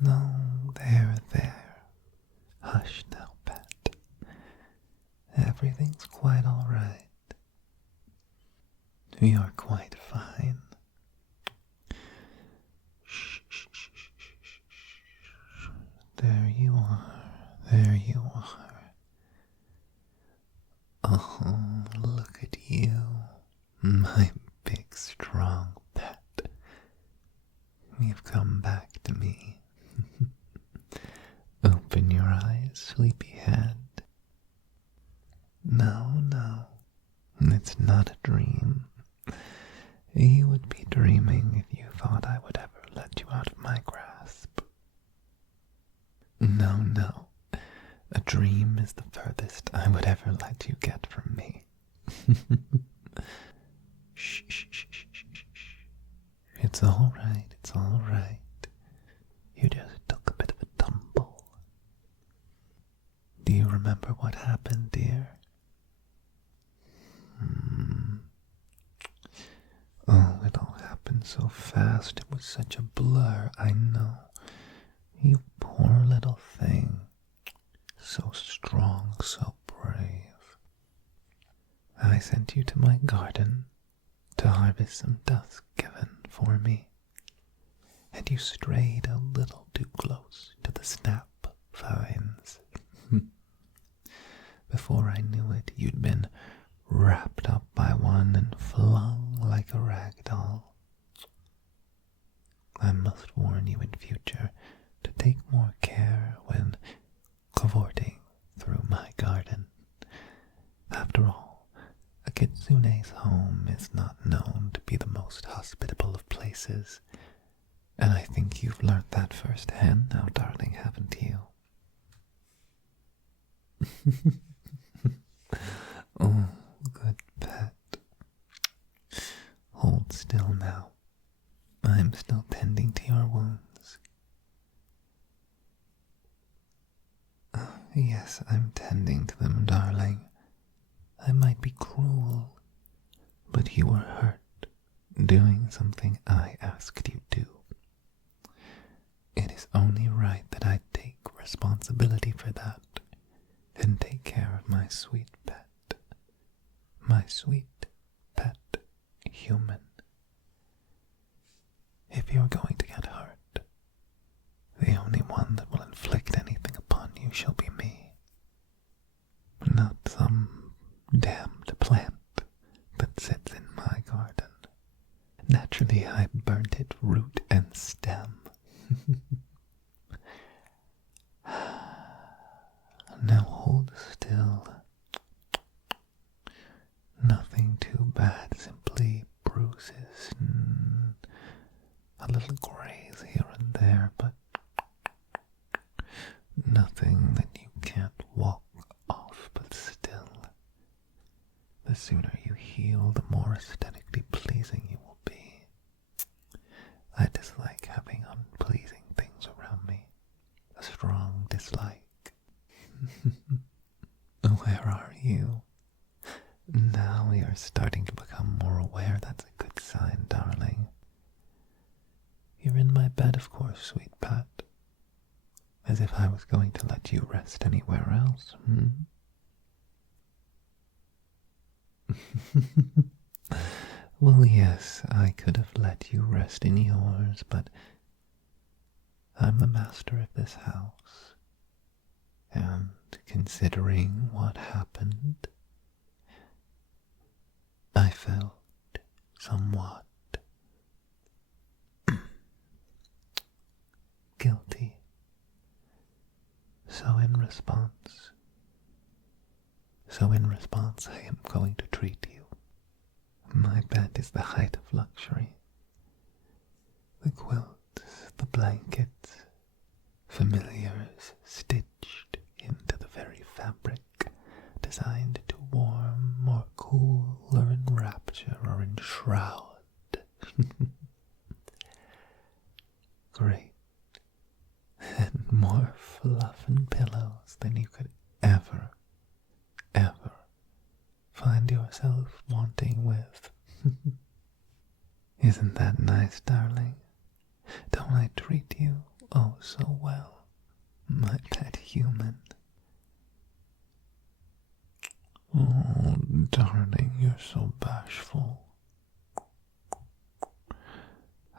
No, there. Hush now, pet. Everything's quite all right. You're quite fine. Shh, shh, shh, shh, shh, shh. There you are. Oh, look at you, my big, strong pet. You've come back to me. Open your eyes, sleepyhead. No, it's not a dream. You would be dreaming if you thought I would ever let you out of my grasp. No. A dream is the furthest I would ever let you get from me. Shh, shh, shh, shh, shh, shh. It's all right. You just took a bit of a tumble. Do you remember what happened, dear? Oh, it all happened so fast. It was such a blur, I know. You poor little thing. So strong, so brave. I sent you to my garden to harvest some dusk given for me, and you strayed a little too close to the snap vines. Before I knew it, you'd been wrapped up by one and flung like a rag doll. I must warn you in future to take more care when cavorting through my garden. After all, a kitsune's home is not known to be the most hospitable of places, and I think you've learnt that firsthand now, darling, haven't you? Oh, good pet. Hold still now. I'm still tending to your wounds. Yes, I'm tending to them, darling. I might be cruel, but you were hurt doing something I asked you to. It is only right that I take responsibility for that and take care of my sweet pet. My sweet pet human. If you're going to get hurt, the only one that will inflict anything upon you shall be me, not some damned plant that sits in my garden. Naturally, I burnt it root and stem. Now hold still. Nothing too bad, simply bruises, a little graze here and there, but nothing that you can't walk off. But still, the sooner you heal, the more aesthetically pleasing you will be. I dislike having unpleasing things around me. A strong dislike. Where are you? Now you're starting to become more aware. That's a good sign, darling. You're in my bed, of course, sweet pet. As if I was going to let you rest anywhere else, Well, yes, I could have let you rest in yours, but I'm the master of this house. And considering what happened, I felt somewhat guilty. So in response, I am going to treat you. My bed is the height of luxury. The quilts, the blankets, familiars stitched into the very fabric, designed to warm or cool or enrapture or enshroud. Great. And more fluff and pillows than you could ever find yourself wanting with. Isn't that nice, darling? Don't I treat you oh so my pet human. Oh, darling, you're so bashful.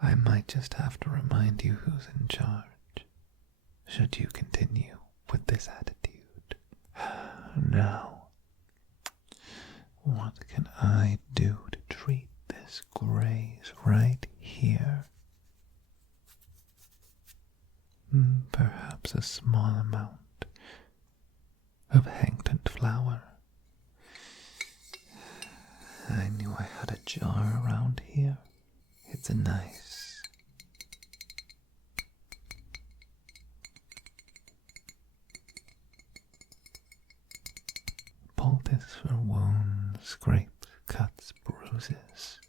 I might just have to remind you who's in charge, should you continue with this attitude. Now, what can I do to treat this graze right here? Perhaps a small amount of Hangton flour. I knew I had a jar around here. It's a nice poultice for wounds, scrapes, cuts, bruises,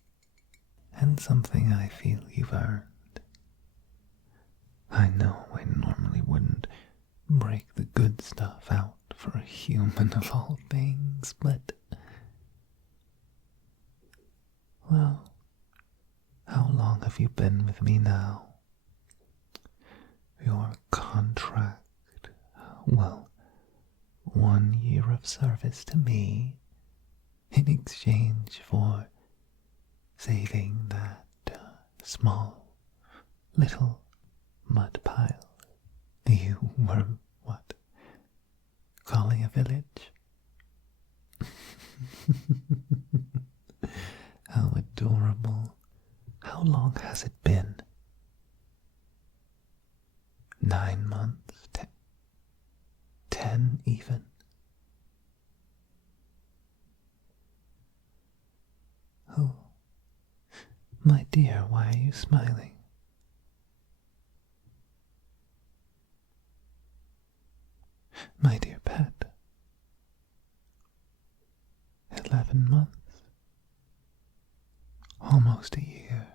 and something I feel you've earned. I know I normally wouldn't break the good stuff out for a human of all things, but, well, how long have you been with me now? Your contract, well, 1 year of service to me in exchange for saving that small, little mud pile you were, what, calling a village? How adorable. How long has it been? 9 months? 10 even? Oh, my dear, why are you smiling? My dear pet, 11 months, almost a year.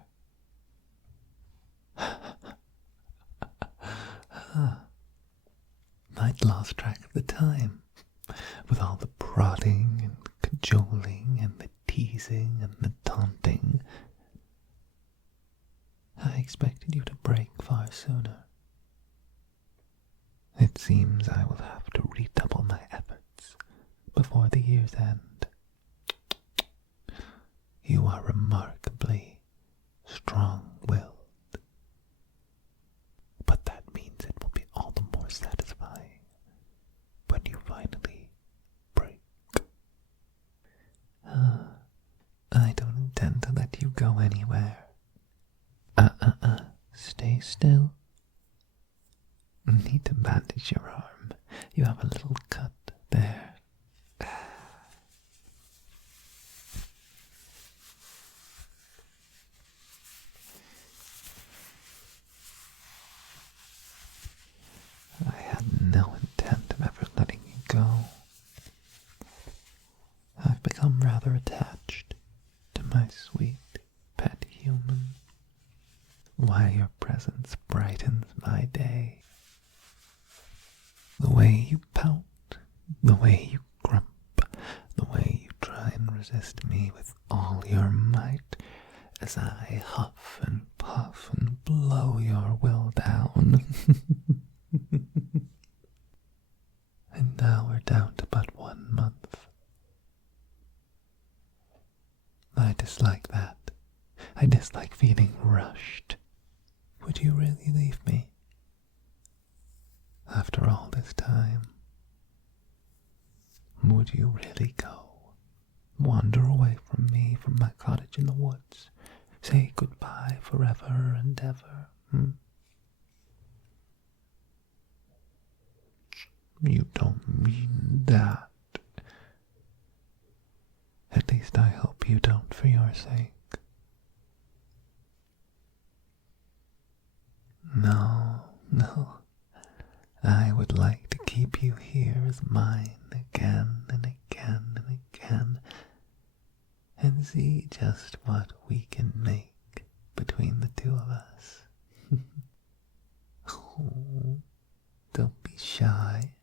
I'd lost track of the time, with all the prodding and cajoling and the teasing and the taunting. I expected you to break far sooner. It seems I will have to redouble my efforts before the year's end. You are remarkably strong-willed, but that means it will be all the more satisfying when you finally break. I don't intend to let you go anywhere. Stay still. Need to bandage your arm. You have a little cut there. I had no intent of ever letting you go. I've become rather attached to my sweet pet human. Why, your presence brightens my day. The way you pout, the way you grump, the way you try and resist me with all your might, as I huff and puff and blow your will down. And now we're down to but 1 month. I dislike that. I dislike feeling rushed. Would you really leave me? After all this time, would you really go? Wander away from me, from my cottage in the woods? Say goodbye forever and ever? You don't mean that. At least I hope you don't, for your sake. No. I would like to keep you here as mine again and again and again, and see just what we can make between the two of us. Oh, don't be shy.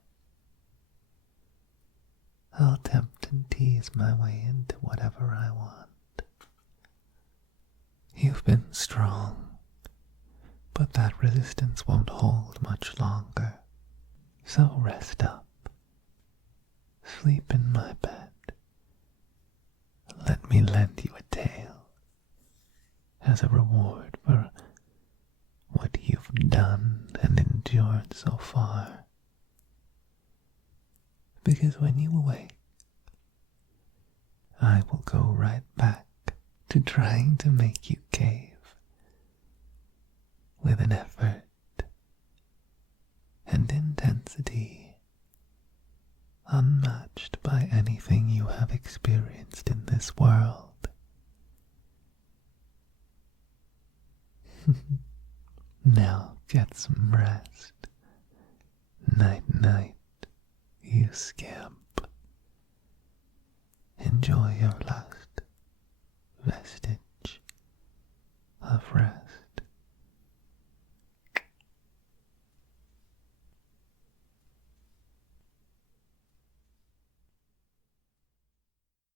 I'll tempt and tease my way into whatever I want. You've been strong, but that resistance won't hold much longer. So rest up, sleep in my bed. Let me lend you a tale as a reward for what you've done and endured so far. Because when you awake, I will go right back to trying to make you cave with an effort and intensity unmatched by anything you have experienced in this world. Now get some rest. Night night, you scamp. Enjoy your last vestige of rest.